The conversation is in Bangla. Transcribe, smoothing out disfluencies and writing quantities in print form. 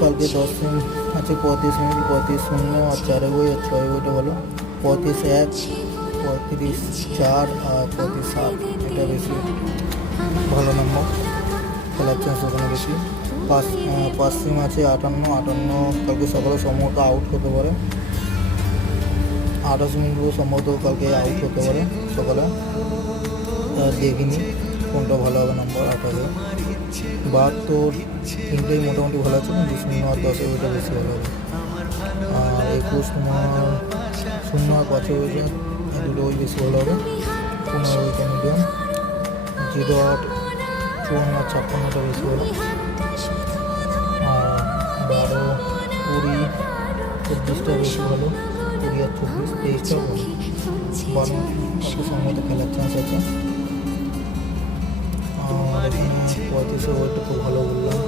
কালকে 10 সিম আছে 35 মিনিট, 35-0 আর 4 বই আর 6 বইটা ভালো। 35-1, 35-4 আর 35-7 এটা বেশি ভালো নম্বর, খেলার চান্স ওখানে বেশি। 5 সিম আছে 58, কালকে সকালে সম্ভবত আউট হতে পারে। 28 মিনিটও সম্ভবত কালকে আউট হতে পারে সকালে, দেখিনি কোনটা ভালো হবে নম্বর। 28 72 তিনটেই মোটামুটি ভালো আছে, কিন্তু 0 আর 10 ওইটা বেশি ভালো হবে। আর 21 তোমার 0 আর 5 হয়েছে, দুটো ওই বেশি ভালো হবে। 15 ওইটা মিডিয়াম। 0 আর 54 আর 56টা বেশি ভালো। আর 12, 20, 24টা বেশি ভালো। 20 আর 24, 23টাও ভালো। 12 কালকে সম্ভবত খেলার চান্স আছে। আর এখানে 35 ওইটা খুব ভালো বললাম।